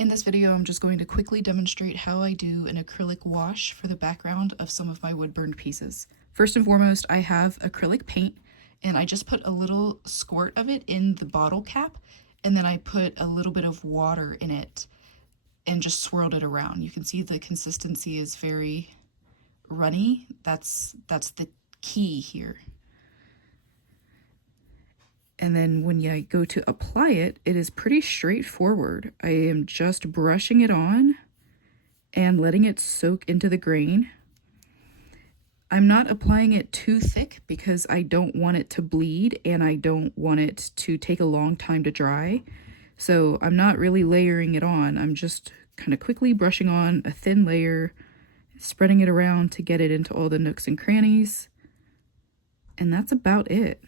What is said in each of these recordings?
In this video, I'm just going to quickly demonstrate how I do an acrylic wash for the background of some of my wood burned pieces. First and foremost, I have acrylic paint, and I just put a little squirt of it in the bottle cap, and then I put a little bit of water in it and just swirled it around. You can see the consistency is very runny. That's the key here. And then when I go to apply it, it is pretty straightforward. I am just brushing it on and letting it soak into the grain. I'm not applying it too thick because I don't want it to bleed and I don't want it to take a long time to dry. So I'm not really layering it on. I'm just kind of quickly brushing on a thin layer, spreading it around to get it into all the nooks and crannies. And that's about it.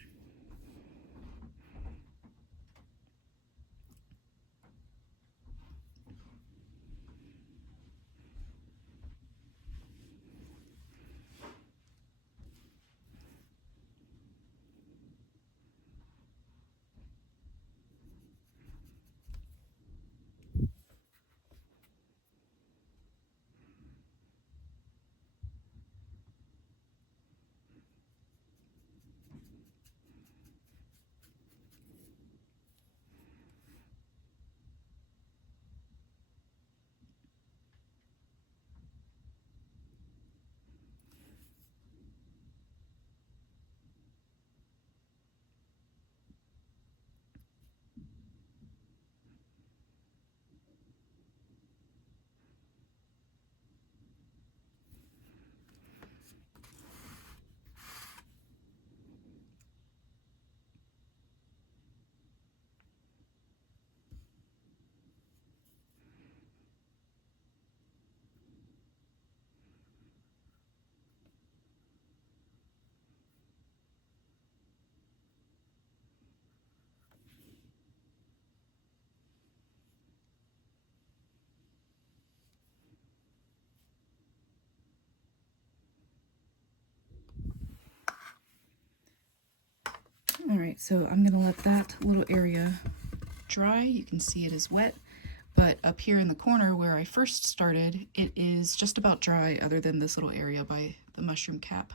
All right, so I'm gonna let that little area dry. You can see it is wet, but up here in the corner where I first started, it is just about dry other than this little area by the mushroom cap.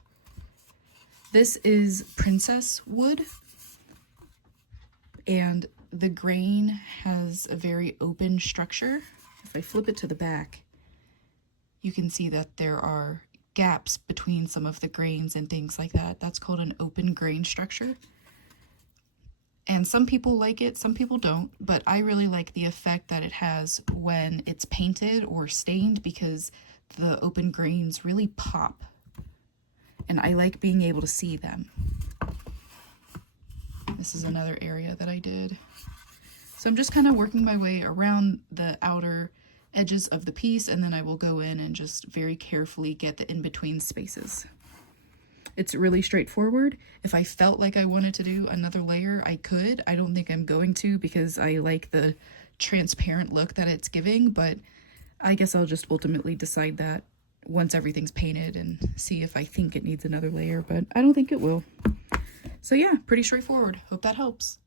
This is princess wood, and the grain has a very open structure. If I flip it to the back, you can see that there are gaps between some of the grains and things like that. That's called an open grain structure. And some people like it, some people don't, but I really like the effect that it has when it's painted or stained because the open grains really pop. And I like being able to see them. This is another area that I did. So I'm just kind of working my way around the outer edges of the piece, and then I will go in and just very carefully get the in-between spaces. It's really straightforward. If I felt like I wanted to do another layer, I could. I don't think I'm going to because I like the transparent look that it's giving, but I guess I'll just ultimately decide that once everything's painted and see if I think it needs another layer, but I don't think it will. So yeah, pretty straightforward. Hope that helps.